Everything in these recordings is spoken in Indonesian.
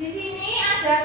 Di sini ada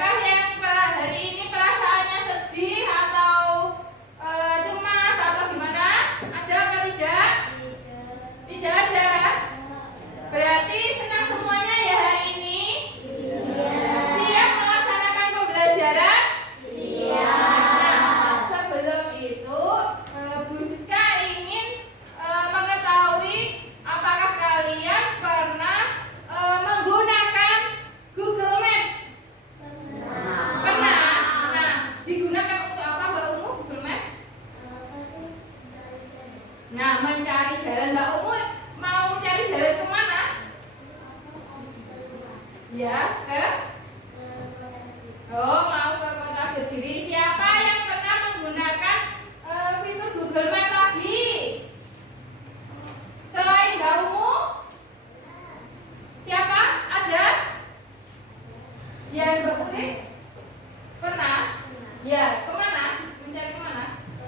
Ya, Mbak Putri? Pernah? Ya, kemana? Mencari kemana? Ke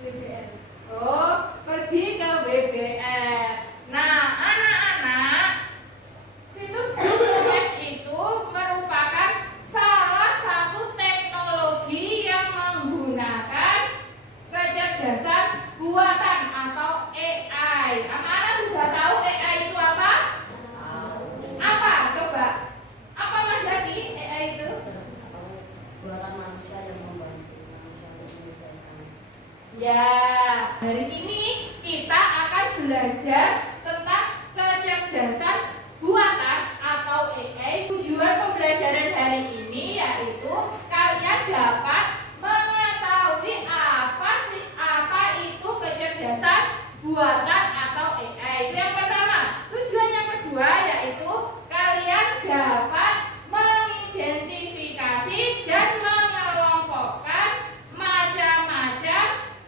BBM. Oh, pergi ke BBM. Nah, anak-anak, situs Google Maps itu merupakan salah satu teknologi yang menggunakan kecerdasan buatan atau AI. Anak-anak sudah tahu AI itu apa? Apa? Coba. Apa Mas Zaki AI itu? Buatan manusia yang membantu manusia untuk menyelesaikan. Ya, hari ini kita akan belajar tentang kecerdasan buatan atau AI. Tujuan pembelajaran hari ini yaitu kalian dapat mengetahui apa itu kecerdasan buatan atau AI. Itu yang pertama. Tujuan yang kedua yaitu kalian dapat mengidentifikasi dan mengelompokkan macam-macam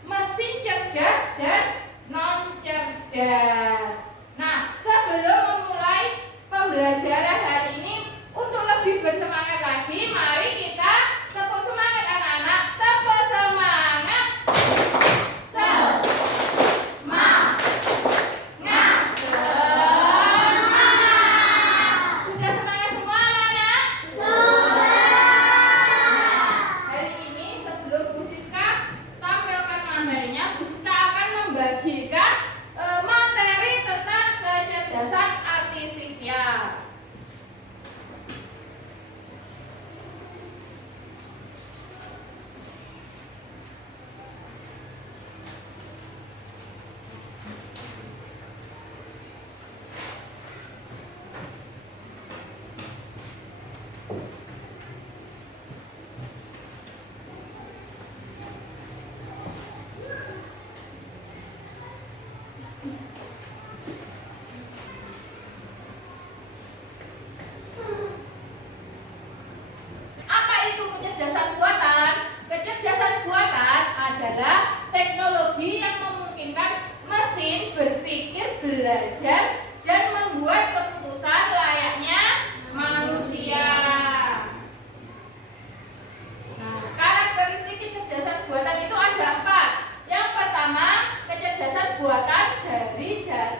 mesin cerdas dan non cerdas. Nah, sebelum memulai pembelajaran hari ini, untuk lebih bersemangat lagi, mari kita tepuk semangat anak-anak. Tepuk semangat. Sudah semangat semua anak-anak? Hari ini sebelum Bu Siska tampilkan materinya, Bu Siska akan membagikan materi tentang kecerdasan artifisial. Apa itu kecerdasan buatan? Kecerdasan buatan adalah teknologi yang memungkinkan mesin berpikir, belajar, dan membuat keputusan layaknya manusia. Nah, karakteristik kecerdasan buatan itu ada 4. Yang pertama, kecerdasan buatan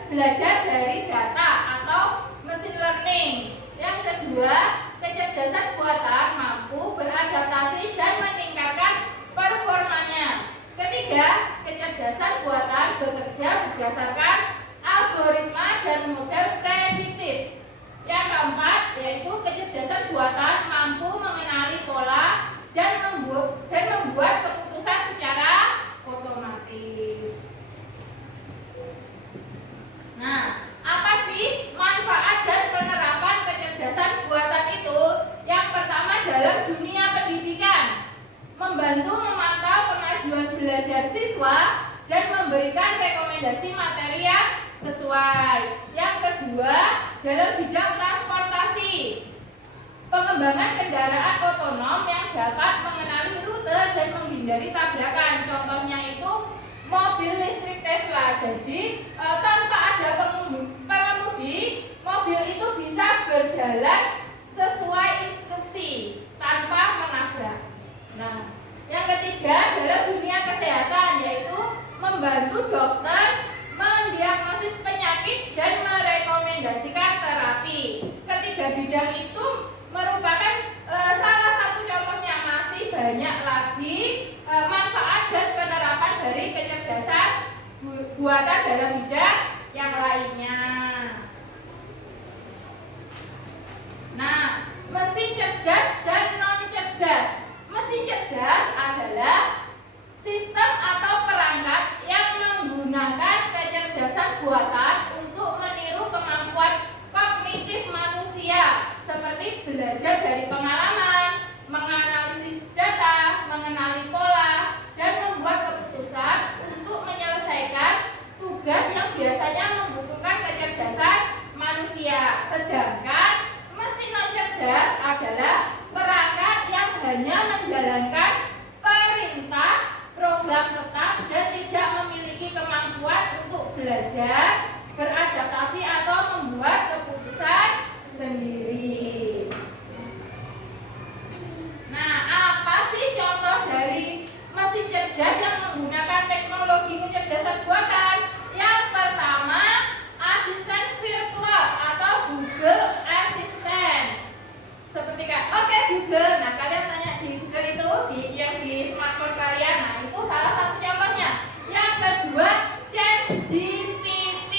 belajar dari data atau machine learning. Yang kedua, kecerdasan buatan mampu beradaptasi dan meningkatkan performanya. Ketiga, kecerdasan buatan bekerja berdasarkan algoritma dan model prediktif. Yang keempat, yaitu kecerdasan buatan mampu mengenali pola dan membuat keputusan secara otomatis. Nah, apa sih manfaat dan penerapan kecerdasan buatan itu? Yang pertama, dalam dunia pendidikan, membantu memantau kemajuan belajar siswa dan memberikan rekomendasi materi yang sesuai. Yang kedua, dalam bidang transportasi, pengembangan kendaraan otonom yang dapat mengenali rute dan menghindari tabrakan. Contohnya itu mobil listrik Tesla. Jadi tanpa ada pengemudi, mobil itu bisa berjalan sesuai instruksi tanpa menabrak. Nah, yang ketiga dalam dunia kesehatan, yaitu membantu dokter mendiagnosis penyakit dan merekomendasikan terapi. Ketiga bidang itu merupakan salah satu contohnya. Masih banyak lagi manfaat dan penerapan dari kecerdasan buatan dalam bidang yang lainnya. Nah, mesin cerdas dan non cerdas. Mesin cerdas adalah sistem atau perangkat yang menggunakan kecerdasan buatan untuk meniru kemampuan kognitif manusia, seperti belajar dari pengalaman, menganalisis data, mengenali pola, dan membuat keputusan untuk menyelesaikan tugas yang biasanya membutuhkan kecerdasan manusia. Sedangkan mesin non cerdas adalah perangkat yang hanya menjalankan perintah program tetap dan tidak memiliki kemampuan untuk belajar, beradaptasi atau membuat keputusan sendiri. Google. Nah, kalian tanya di Google itu yang di smartphone kalian. Nah, itu salah satu contohnya. Yang kedua, ChatGPT.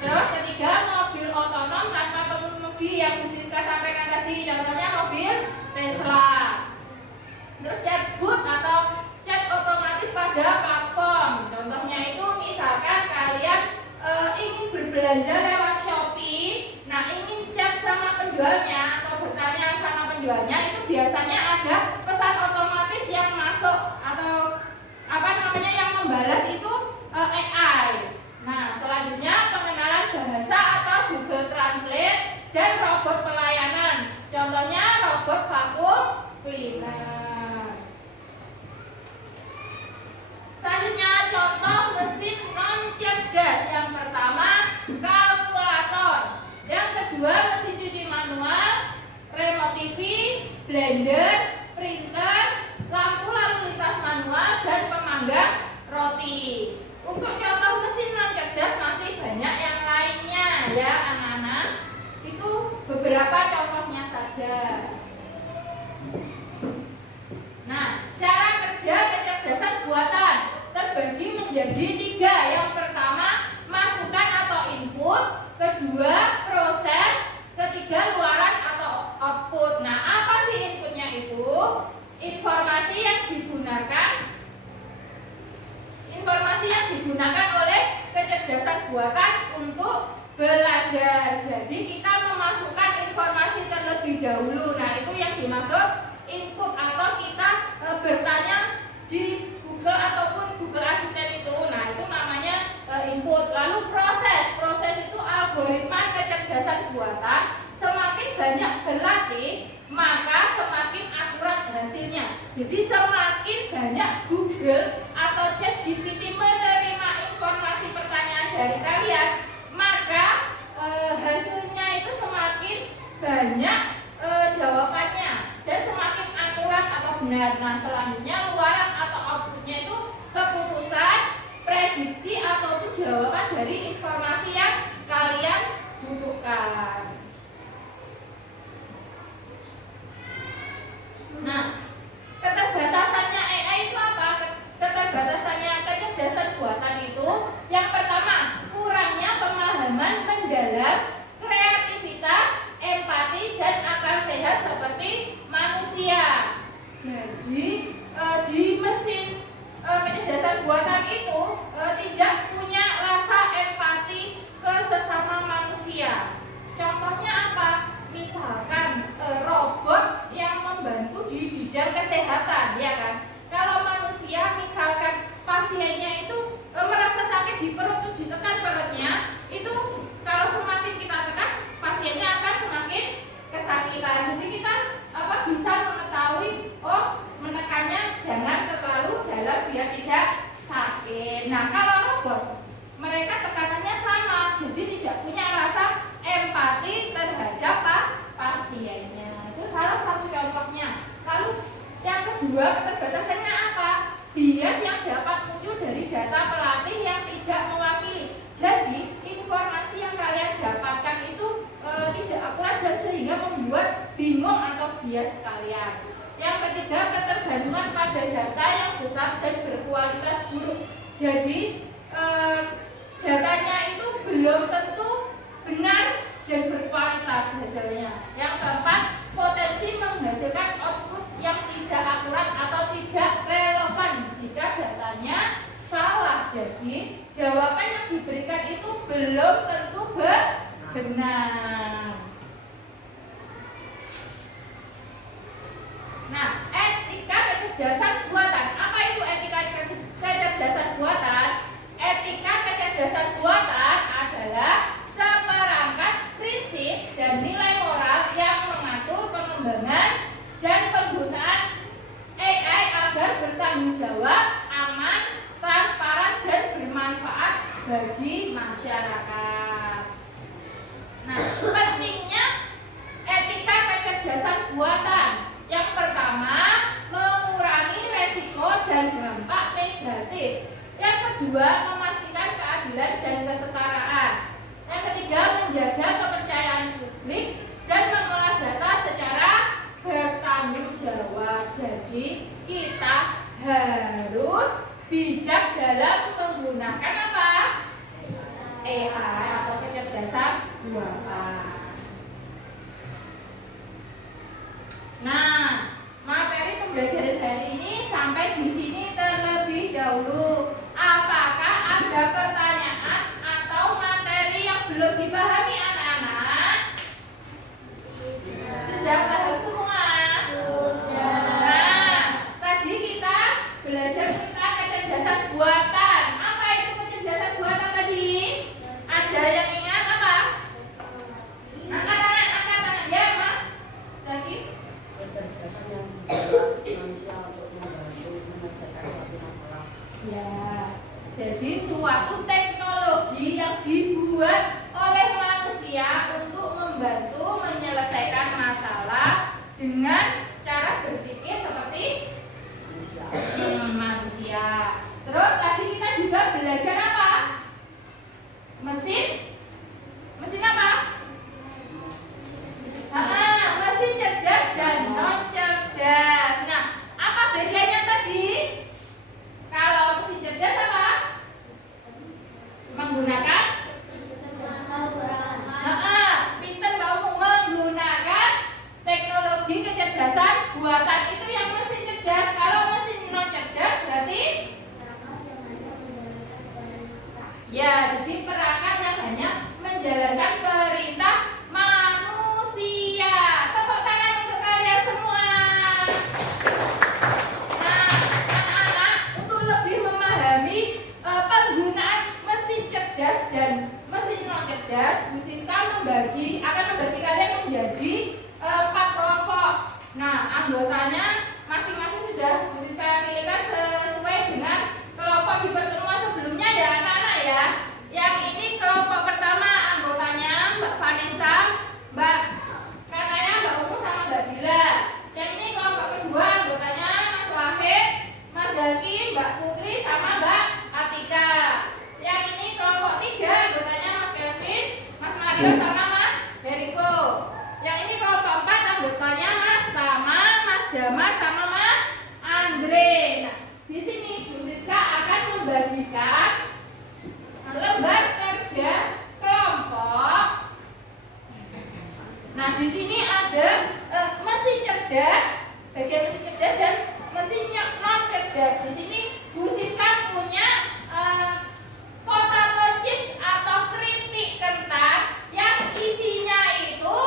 Terus ketiga, mobil otonom tanpa pengemudi yang Bu Siska sampaikan tadi. Contohnya mobil Tesla. Terus chatbot atau chat otomatis pada platform. Contohnya itu misalkan kalian ingin berbelanja lewat Shopee. Nah, ingin chat sama penjualnya atau bertanya sama penjualnya, itu biasanya ada pesan otomatis yang masuk atau yang membalas itu AI. Nah, selanjutnya pengenalan bahasa atau Google Translate dan robot pelayanan. Contohnya robot vacuum cleaner. Selanjutnya contoh mesin non cerdas. Yang pertama kalkulator. Yang kedua mesin cuci manual, remote TV, blender, printer, lampu lalu lintas manual dan pemanggang roti. Untuk contoh mesin non cerdas masih banyak yang lainnya ya anak-anak. Itu beberapa contohnya saja. Nah, cara kerja kecerdasan buatan terbagi menjadi 3. Yang pertama, masukan atau input. Kedua, proses. Ketiga, luaran atau output. Nah, apa sih inputnya itu? Informasi yang digunakan oleh kecerdasan buatan untuk belajar. Jadi kita memasukkan informasi terlebih dahulu. Nah, itu yang dimaksud input atau kita bertanya di Google ataupun Google Assistant itu. Nah, itu namanya input. Lalu proses itu algoritma kecerdasan buatan. Semakin banyak berlatih, maka semakin akurat hasilnya. Jadi semakin banyak Google atau ChatGPT menerima informasi pertanyaan dari kalian, maka hasilnya itu semakin banyak jawabannya dan semakin akurat atau benar. Nah, selanjutnya luaran atau outputnya itu keputusan, prediksi atau jawaban dari informasi yang kalian butuhkan. Nah, keterbatasannya AI itu apa? Keterbatasannya kecerdasan buatan itu yang pertama, kurangnya pemahaman mendalam, kreativitas, empati dan akal sehat seperti manusia. Jadi di mesin kecerdasan buatan itu tidak punya rasa empati ke sesama manusia. Contohnya apa? Misalkan robot yang membantu di bidang kesehatan, ya kan? Kalau manusia misalkan pasiennya itu merasa sakit di perut terus ditekan perutnya, itu kalau semakin kita tekan pasiennya akan semakin kesakitan. Jadi kita bisa mengetahui menekannya jangan terlalu dalam biar tidak sakit. Nah, kalau robot mereka tekanannya sama, jadi tidak punya rasa empati terhadap pasiennya. Itu salah satu contohnya. Lalu yang kedua, keterbatasannya apa? Bias yang dapat muncul dari data pelatih yang tidak mewakili. Jadi informasi yang kalian dapatkan itu tidak akurat dan sehingga membuat bingung atau bias kalian. Yang ketiga, ketergantungan pada data yang besar dan berkualitas buruk. Jadi datanya itu belum tentu benar dan berkualitas hasilnya. Yang keempat, potensi menghasilkan output yang tidak akurat atau tidak relevan jika datanya salah. Jadi jawaban yang diberikan itu belum tentu benar. Nah, etika kecerdasan buatan. Apa itu etika kecerdasan buatan? Etika kecerdasan buatan adalah seperangkat prinsip dan nilai moral yang mengatur pengembangan dan penggunaan AI agar bertanggung jawab, aman, transparan dan bermanfaat bagi masyarakat. Nah, pentingnya etika kecerdasan buatan. Yang pertama, mengurangi resiko dan dampak negatif. Yang kedua, memastikan keadilan dan kesetaraan. Yang ketiga, menjaga kepercayaan publik dan mengolah data secara bijak dalam menggunakan apa? AI atau kecerdasan buatan. Nah, materi pembelajaran hari ini sampai di sini terlebih dahulu. Apakah ada pertanyaan atau materi yang belum dipahami anak-anak? Sudah paham semua? Nah, tadi kita belajar tentang kecerdasan buatan. Apa itu kecerdasan buatan tadi? Ada yang ingat apa? Angkat tangan ya, Mas. Lagi? Kecerdasan yang dibuat manusia untuk membantu menyelesaikan suatu masalah. Ya. Jadi suatu teknologi yang dibuat oleh manusia untuk membantu menyelesaikan masalah dengan cara berpikir seperti manusia. Terus tadi kita juga belajar apa? Mesin apa? Mesin cerdas dan non cerdas. Nah, apa bedanya tadi? Kalau mesin cerdas apa? Menggunakan pinter mau menggunakan teknologi kecerdasan buatan itu yang mesin cerdas. Kalau mesin non cerdas berarti ya, jadi perangkat yang hanya menjalankan perintah manusia. Tepuk tangan untuk kalian semua. Nah, anak-anak, untuk lebih memahami penggunaan mesin cerdas dan mesin non cerdas, Bu Siska akan membagi kalian menjadi 4 kelompok. Nah, anggotanya masing-masing sudah Bu Siska pilihkan sesuai dengan kelompok di pertemuan sebelumnya ya anak-anak ya. Yang ini kelompok pertama anggotanya Mbak Vanessa, Mbak Kanaya, Mbak Umu sama Mbak Dila. Yang ini kelompok kedua anggotanya Mas Wahid, Mas Zaki, Mbak Putri sama Mbak Atika. Yang ini kelompok 3 anggotanya Mas Kevin, Mas Mario sama Mas Heriko. Yang ini kelompok 4 anggotanya Mas Tama, Mas Damar sama Mas Andre. Nah, di sini Bu Siska akan membagikan lembar kerja kelompok. Nah, di sini ada mesin cerdas, bagian mesin cerdas dan mesin non cerdas. Di sini Bu Siska punya potato chips atau keripik kentang yang isinya itu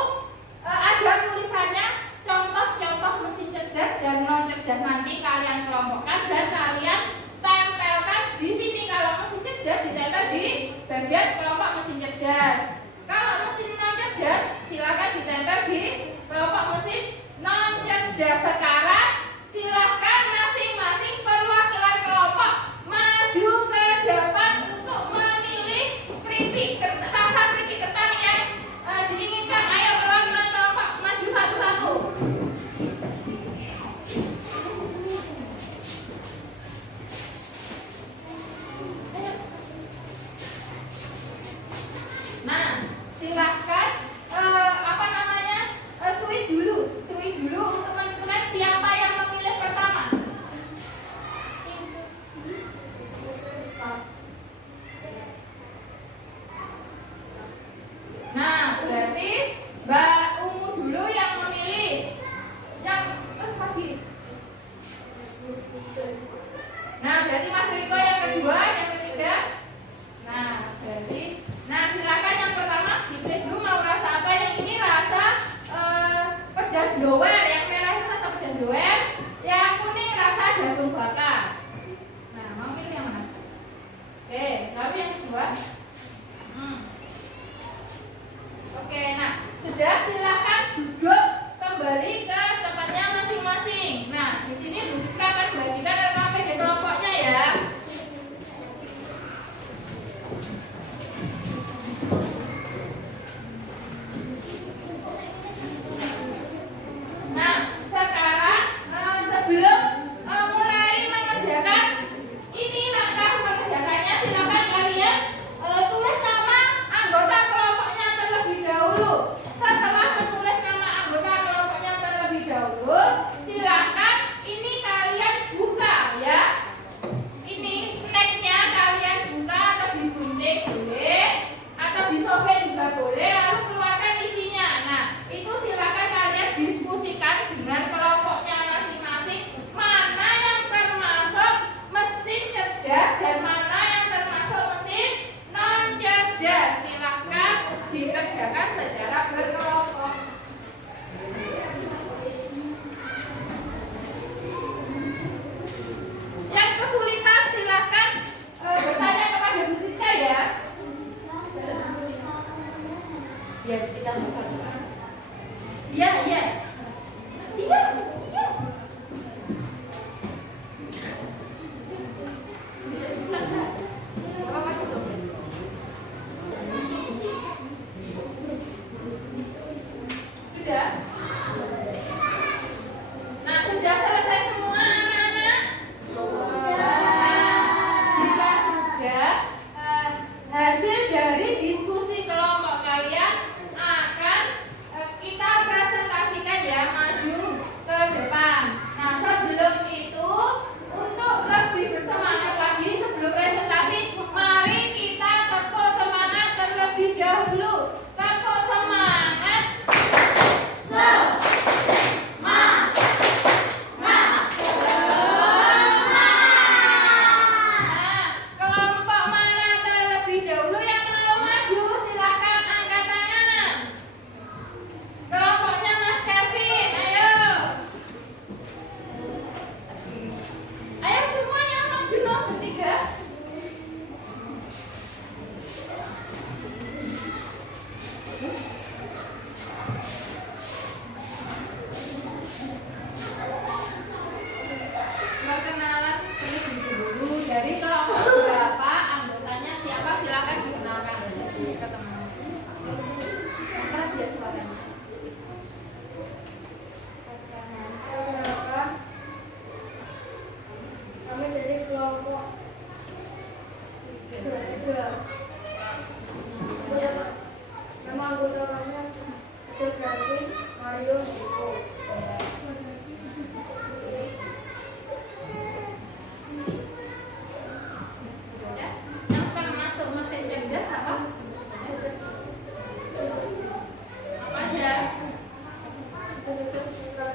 ada tulisannya contoh-contoh mesin cerdas dan non cerdas. Nanti kalian kelompokkan dan kalian tempelkan di sini. Kalau mesin cerdas ditempel di bagian kelompok mesin cerdas. Kalau mesin non cerdas silakan ditempel di kelompok mesin non cerdas. Sekarang silakan masing-masing perwakilan kelompok maju ke depan untuk memilih rasa keripik kentang yang diinginkan. Ayo perwakilan kelompok maju satu-satu. Nah, silahkan sweet dulu untuk teman-teman. Siapa yang memilih pertama? Nah, berarti Mbak Umu dulu yang memilih. Yang lagi. Nah, berarti Mas Riko yang kedua, yang ketiga. Nah, berarti silakan yang pertama dipilih dulu mau rasa apa. Yang ini rasa pedas doer, yang merah itu rasa pedas doer, yang kuning rasa jagung bakar. Nah, mau pilih yang mana? Oke, lalu yang kedua. Oke, nah sudah, silakan duduk kembali ke tempatnya masing-masing. Nah, di sini Bu Siska akan bagikan RKPD kelompoknya ya. Nah, sekarang sebelum mulai mengerjakan ini langkah mengerjakannya, silakan kalian tulis nama anggota kelompoknya terlebih dahulu. Setelah menulis nama anggota kelompoknya terlebih dahulu, silakan ini kalian buka ya. Ini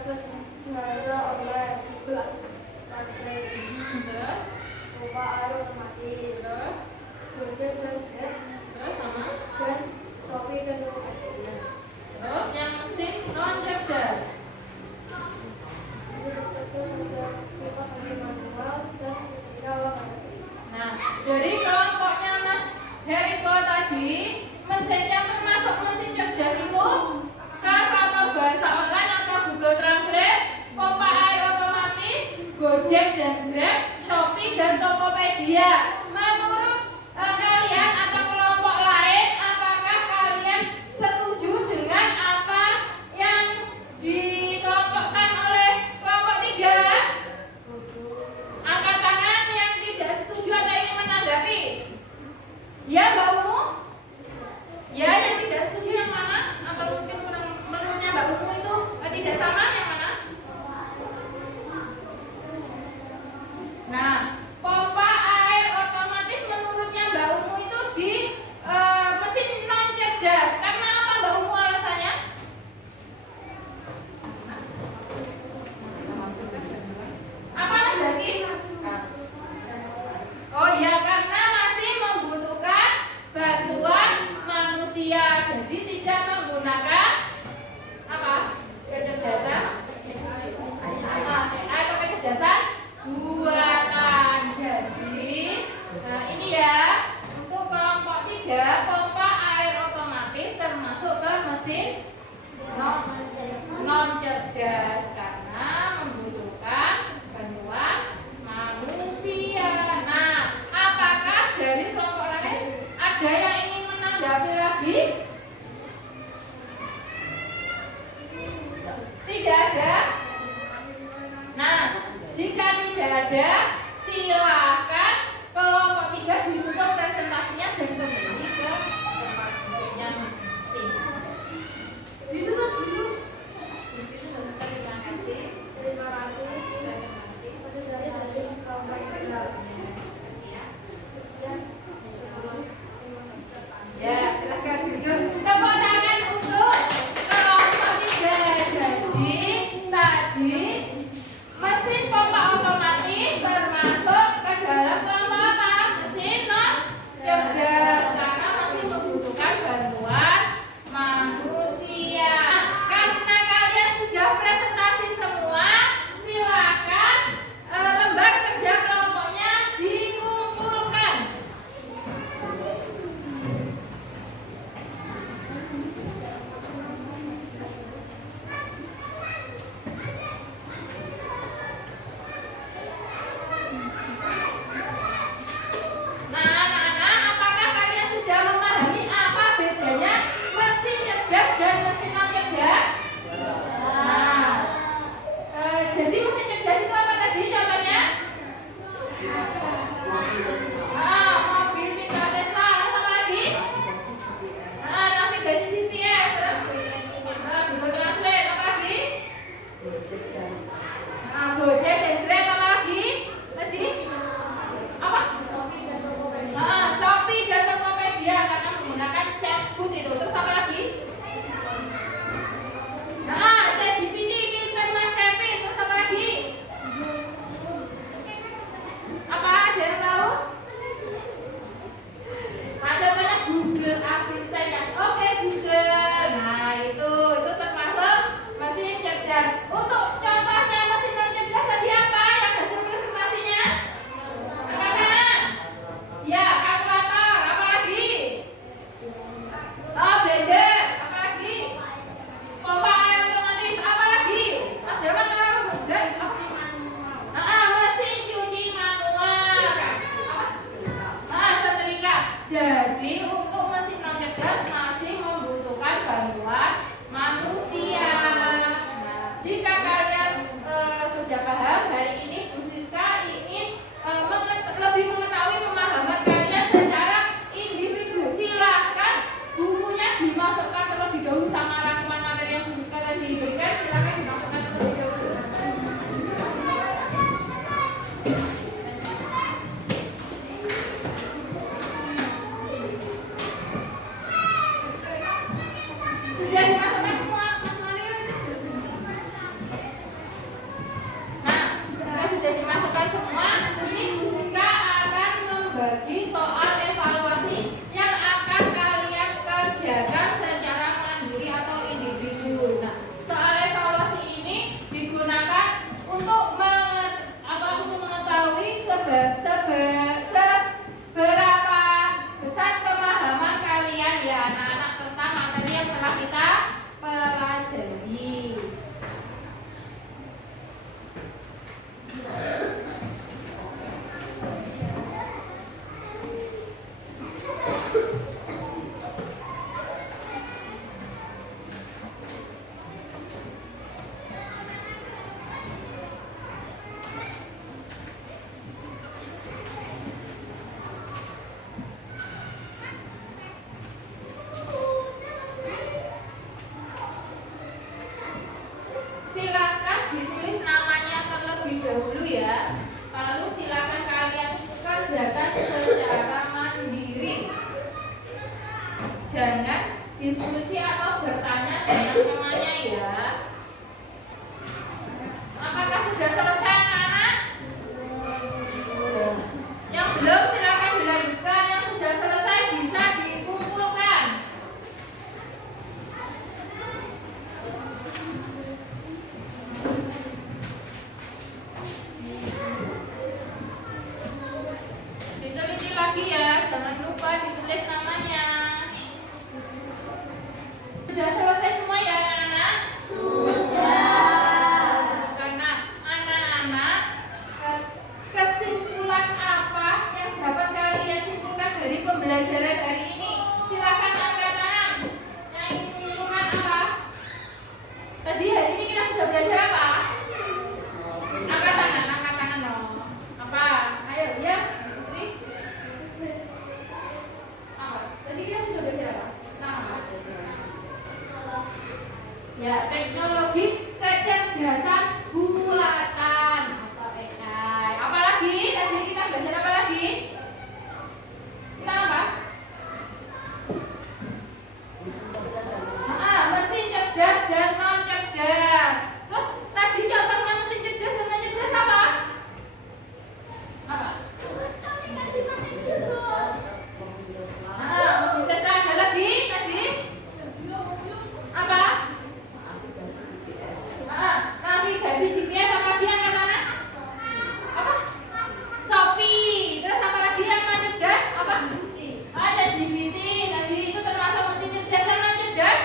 bendahara oleh gelas baterai, Terus, pompa air otomatis, terus, Gojek dan Grab, terus sama. dan Shopee dan Tokopedia. Terus yang mesin non cerdas. Ini tentu sudah kipas angin manual dan setrika warna. Nah, dari kelompoknya Mas Heriko tadi, mesin yang termasuk mesin cerdas itu atau bahasa online atau Google Translate, pompa air otomatis, Gojek dan Grab, Shopee dan Tokopedia. Menurut kalian atau kelompok lain, apakah kalian setuju dengan apa yang dikelompokkan oleh kelompok 3? Angkat tangan yang tidak setuju atau ingin menanggapi. Ya, Mbak Umu? Ya, yang tidak setuju yang mana? Atau mungkin menurutnya Mbak Umu itu tidak sama yang mana? Nah, pompa air otomatis menurutnya Mbak Umu itu di mesin non cerdas. Karena apa Mbak Umu alasannya? Apa lagi? Oh ya, karena masih membutuhkan bantuan manusia, jadi tidak menggunakan apa? Kecerdasan AI atau kecerdasan buatan. Jadi, nah ini ya untuk kelompok 3 pompa air otomatis termasuk ke mesin non cerdas karena membutuhkan bantuan manusia. Nah, apakah dari kelompok lain ada yang ingin menanggapi lagi? Tidak ada? Nah, jika tidak ada, silakan kelompok 3 ditutup presentasinya dan kembali ke tempat duduknya masing-masing. Ditutup dulu. Terima kasih. Terima kasih. Terima kasih. Masih dari kelompok 3. Ya, silakan duduk. Tepuk tangan untuk kelompok 3. Jadi tadi mesin pompa otomatis termasuk ke dalam kelompok apa? Mesin non cerdas karena masih membutuhkan bantuan manusia. Karena kalian sudah presentasi semua, silakan lembar kerja kelompoknya dikumpulkan. Nah, anak-anak, apakah kalian sudah memahami apa bedanya mesin cerdas dan mesin non cerdas? Nah, jadi mesin cerdas itu apa tadi contohnya? Mobil Nikola Tesla, terus apa lagi? Navigasi GPS, Google Translate, apa lagi? Gojek dan Gojek dan Grab, apa lagi? Tadi? Apa? Shopee dan Tokopedia karena menggunakan chatbot itu. Terus apa lagi? ChatGPT, Pinterest, Mas Kevin. Terus apa lagi? Apa? Ada yang tahu? Ada banyak Google asistennya. Oke, Google. Nah, itu termasuk mesin cerdas. Untuk contohnya mesin non cerdas tadi apa yang hasil presentasinya? Apa? Ya, kalkulator. Apa lagi? Blender. Apa lagi? Pompa air otomatis. Apa lagi? Mas Dewa tahu enggak? Mesin cuci manual. Apa? Setrika. Jadi untuk mesin non cerdas masih membutuhkan bantuan manusia. Nah, jika kalian sudah paham, hari ini Bu Siska ingin lebih mengetahui pemahaman kalian secara individu. Silakan bukunya dimasukkan terlebih dahulu sama rangkuman materi yang Bu Siska tadi berikan. Silakan dimasukkan terlebih dahulu. Sudah dimasukkan semua, Mas Mario itu? ya. Lalu silakan kalian kerjakan secara mandiri. Jangan diskusi atau bertanya dengan temannya ya. Apakah sudah selesai anak-anak? Yang belum silakan dilanjutkan, yang sudah selesai bisa dikumpulkan. Diteliti lagi ya, jangan lupa ditulis namanya. Sudah selesai semua ya anak-anak? Karena anak-anak, kesimpulan apa yang dapat kalian simpulkan dari pembelajaran hari ini? Silakan angkat tangan. Yang ingin menyimpulkan apa? Tadi hari ini kita sudah belajar apa? Angkat tangan dong. Apa? Ayo ya, Putri. Apa? Tadi kita sudah belajar apa? Tentang apa? Ya, teknologi kecerdasan buatan atau AI. Apa lagi? Tadi kita belajar apa lagi? Tentang apa? Mesin cerdas dan non cerdas. Terus tadi contohnya mesin cerdas dan non cerdas apa? Apa? Mobil Tesla ada lagi tadi? Apa? Navigasi GPS apa lagi yang kata apa? Shopee. Terus apa lagi yang non cerdas? Apa? Ada GPT. Tadi itu termasuk mesin cerdas yang non cerdas?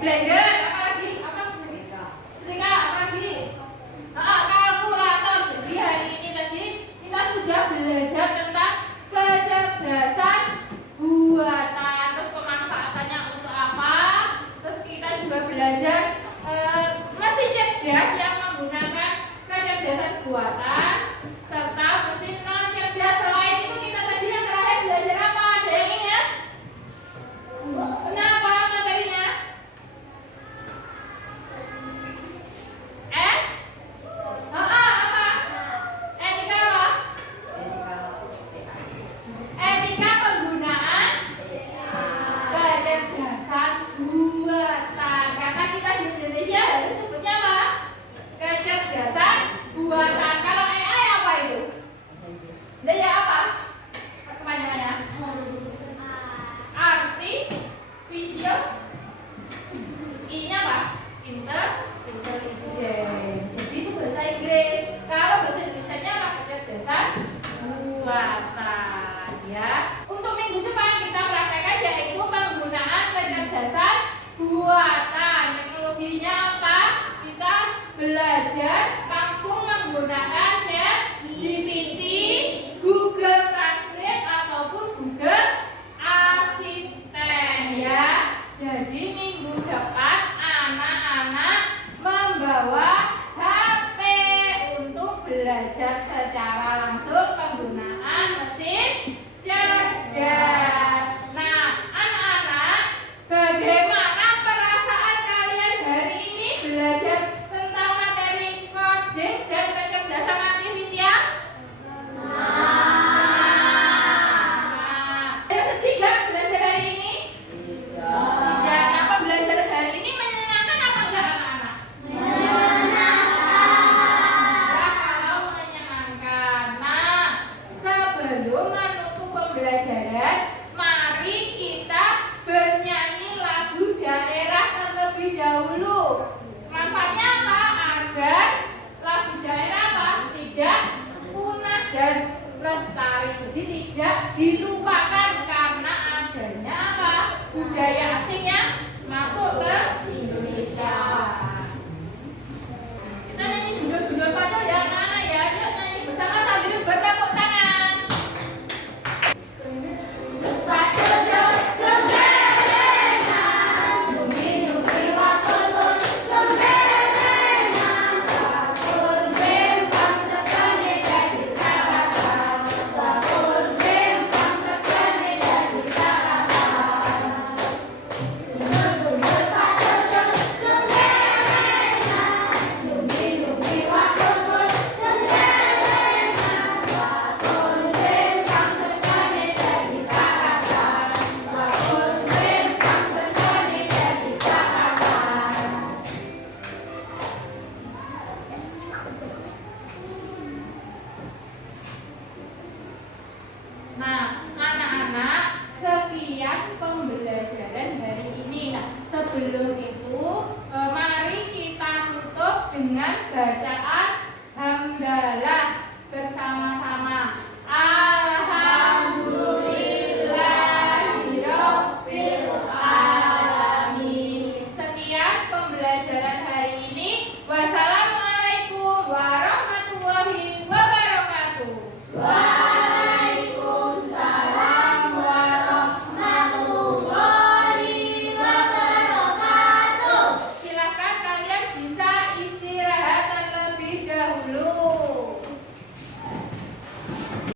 Blender. Apa lagi? Apa? Setrika. Apa lagi? Kalkulator. Jadi hari ini tadi kita sudah belajar tentang kecerdasan buatan. Terus pemanfaatannya untuk apa? Terus kita juga belajar mesin cerdas yang menggunakan kecerdasan buatan serta mesin non cerdas. Selain itu kita tadi yang terakhir belajar apa? Ada yang ingat? Kenapa materinya? Apa? Etika apa? Etika penggunaan kecerdasan buatan. Karena kita di Indonesia harus sebutnya apa? Kecerdasan buatan. Kalau AI apa itu? Dia apa? Kepanjangannya? Artificial. I-nya apa?